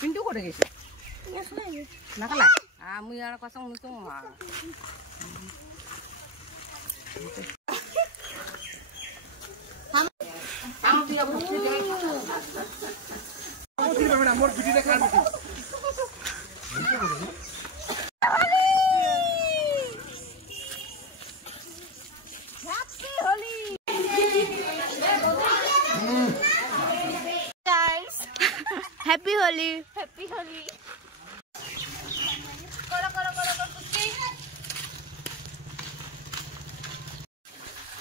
পিন্টু করে গেছে না খালা আমি আর কথা শুনতো Happy Holi. Happy Holi.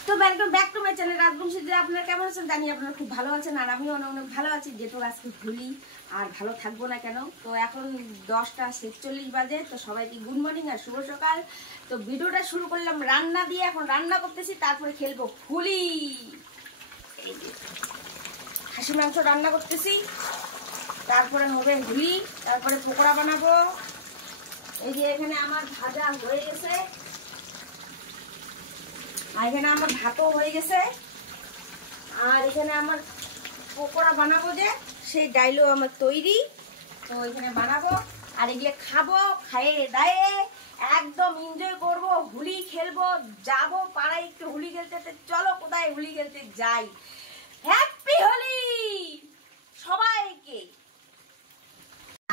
তো welcome back to my channel Rajbanshi. যে আপনারা কেমন আছেন জানি আপনারা খুব ভালো আছেন, আর আমিও অনেক ভালো আছি। যেহেতু আজকে হোলি আর ভালো থাকবো না কেন। তো এখন 10:46 বাজে। তো সবাইকে গুড মর্নিং আর শুভ সকাল। তো ভিডিওটা শুরু করলাম রান্না দিয়ে। এখন রান্না করতেছি, তারপরে খেলবো হোলি। এই যে খাসি মাংস রান্না করতেছি, তারপরে হবে হোলি, তারপরে পকোড়া বানাবো। এই যে এখানে আমার ভাজা হয়ে গেছে, আর এখানে আমার ভাতও হয়ে গেছে, আর এখানে আমার পকোড়া বানাবো যে সেই ডাইলও আমার তৈরি। তো এখানে বানাবো আর এগুলো খাবো, খাইয়ে দায়ে একদম এনজয় করবো, হোলি খেলবো, যাবো পাড়ায় একটু হোলি খেলতে। চলো কোথায় হোলি খেলতে যাই। হ্যাপি হোলি সবাইকে।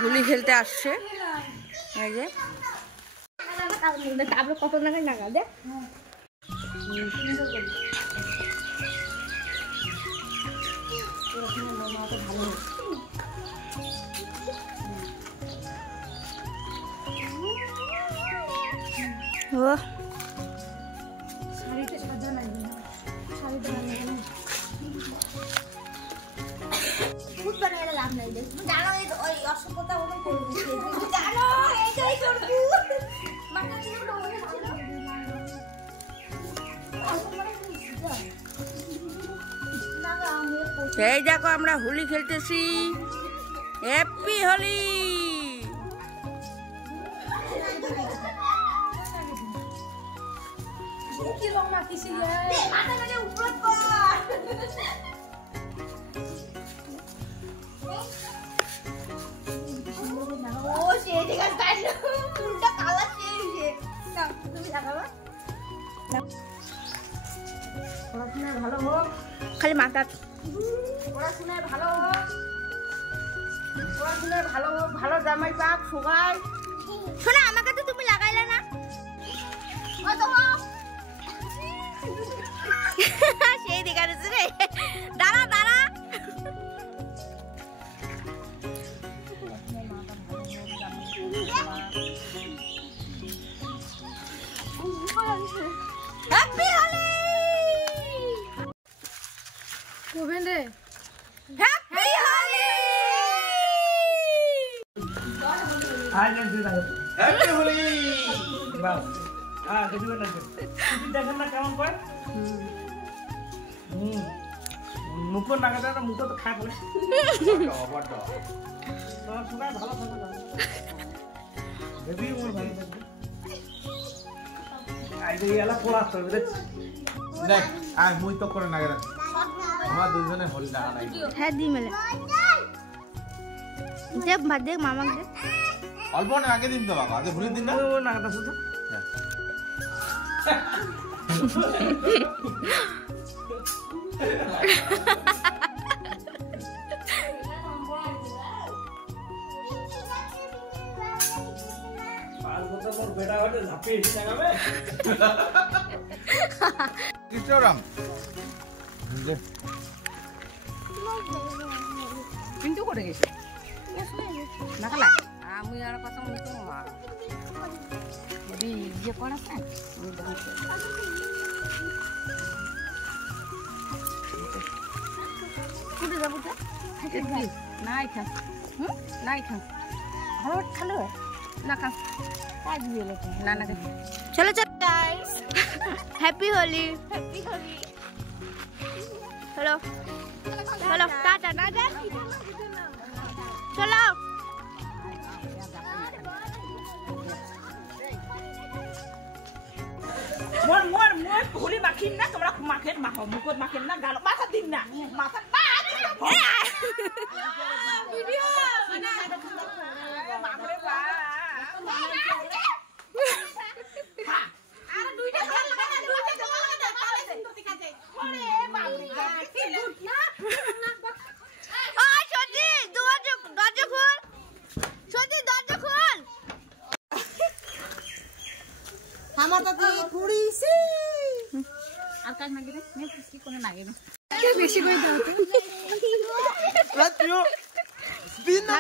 হোলি খেলতে আসছে এই যে তারপরে কত টাকা লাগা দে শাড়িতে সাজা লাগবে না, শাড়িতে খুব বানাইলে লাভ নাই। জানো ওই অসভ্যতা ওরকম করে দিচ্ছে, জানো এটাই করবো। মাথা ছিল না ওই ছিল এই দেখো আমরা হোলি খেলতেছি। হ্যাপি হোলি। কি রং মাখিছি মাথা মানে উপর কর। ও সেই দিকে তাইলো উল্টা কালার চেঞ্জ। না তুমি লাগাবা। পড়াশোনায় ভালো হোক, খালি মাথা পড়াশোনায় ভালো হোক, পড়াশোনায় ভালো হোক, ভালো জামাই পাক সবাই। শোনা আমাকে তো তুমি লাগাইলে না। সেই দিকে আছে রে, দাঁড়া দাঁড়া। হ্যাপি হোলি। কোবেন রে হ্যাপি হোলি। হ্যাপি হোলি। বাস কিছু না, দেখেন না কেমন করে মুখো নাগাতে না, মুখো তো খায় বলে সবাই ভালো থাকবে। বেবি মোর ভালো থাকবে। আইডি এলা পড়া তো দেখ আর মুই তো করে নাগাতে আমরা দুজনে হোলি লাগা নাই। হ্যাঁ দি মেলে দেখ ভাত দেখ মামা দেখ অল্প না আগে দিন তো বাবা, আগে ভুলে দিন না ও নাগাতে শুধু পিন্টু করে গেছে না খালা আমি আর কথা শুনতো ইয়ে করাছে কুটে যাবো তো নাই খা নাই খা ভালো খালো না খা কাজ দিয়ে না না চলো চলো guys. Happy Holi. Happy Holi. চলো চলো টাটা না দে চলো। মোর মোর মোর হোলি মাখিন না তোমরা মাখের মাখ মুখত মাখেন না গাল মাথা দিন না মাথা ভিডিও বাপরে বাপ আর দুইটা গাল লাগা দুইটা গাল লাগা তালে সুন্দরী কাজে ওরে বাপরে কি লুট না ওই সত্যি দরজা খুল সত্যি দরজা খুল আমাটা তো কুড়িছি আর কাজ না গিরে নে কি কোনে না গিরে কে বেশি কই দাও তো রাত্রিও দিন না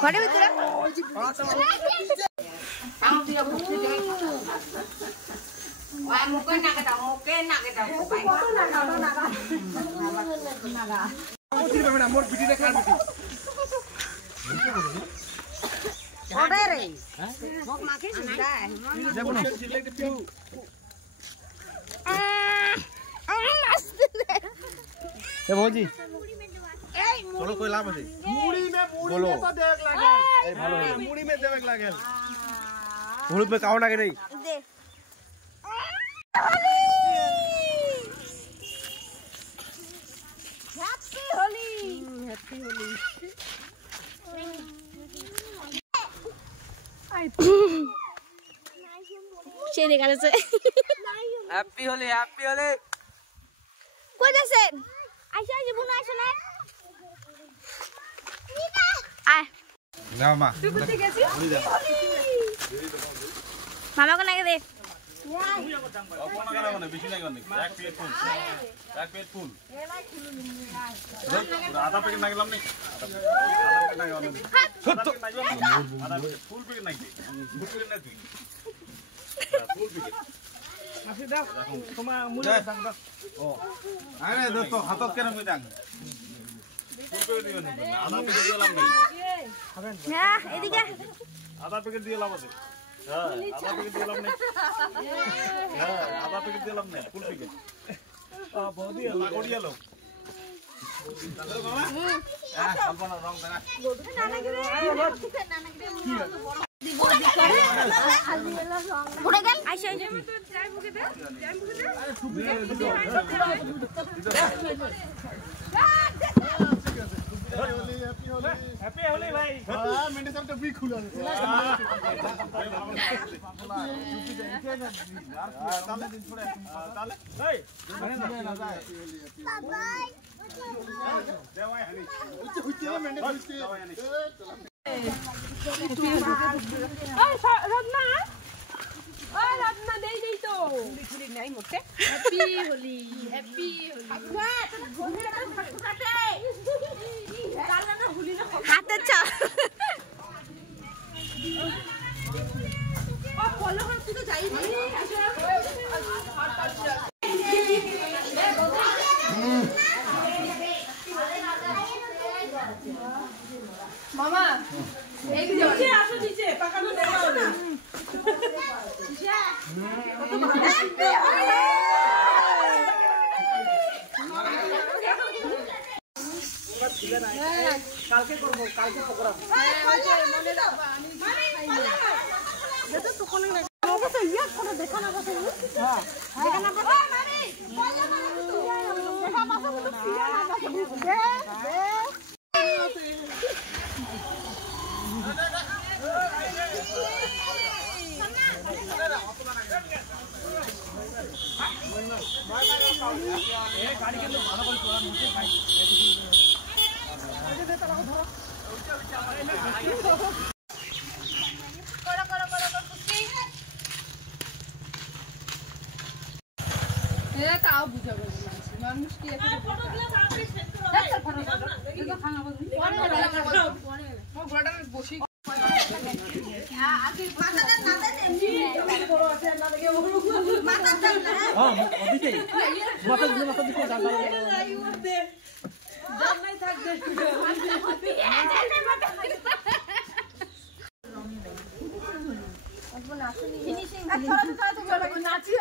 ঘরে ভিতরে আমি দিও বুঝতে যাই ওই মুখে নাকে দাও ভাই নাগা ওতির বাবা মোর ভিডিওটা কার ভিডিও ওরে রে মুখ মাখে সুন্দর দেখো না সিলেক্ট পিউ এ ভৌজি চলো কই লাভ আছে মুড়ি মে তো দেখ লাগে এই ভালো মুড়ি মে দেখ লাগে হলুদ মে কাও লাগে नहीं দে হ্যাপি হোলি সে দেখা যাচ্ছে হ্যাপি হোলি কই যাচ্ছেন আইসা বুনু আইসো না আয় নাও মা তুই কোথায় গেছিস মামাকে নাকি দে বেশি নাই এক প্লেট ফুল আধা প্যাকেট নাগলাম নি ফুল প্যাকেট নাকি ফুল প্যাকেট না তুই ফুল প্যাকেট আসি দাও তোমার মুলে দাও দাও ও আরে দোস্ত হাতত কেন মুই দাং ফুল প্যাকেট দিও না আধা প্যাকেট দিলাম নাই হ্যাঁ এদিকে আধা প্যাকেট দিলাম আছে হ্যাঁ আধা প্যাকেট দিলাম নাই হ্যাঁ আধা প্যাকেট দিলাম না ফুল প্যাকেট বৌদি লাগড়িয়া লোক রং দেনা ঘুরে গেল আইসা হ্যাপি হোলি ভাই মেন্ডে সামনে বি খুলে আছে তাহলে দিন ছড়ে তাহলে এই না যায় বাবা দেওয়াই হানি হুইতে মেন্ডে খুলতে রত্না দেই তো খুলি নাই মোটে হ্যাপি হোলি হাতে চা তুই তো যাই মামা এই নিচে আসো নিচে পাকানো দেখা হবে কালকে করবো কালকে পকোড়া মনে দাও তো কোন ইয়া কোনো দেখা না কথা হ্যাঁ দেখা না কথা মামি দেখা পাসা তো পিয়া না দে তাও বুঝাবো মানুষ কি বসি নাচি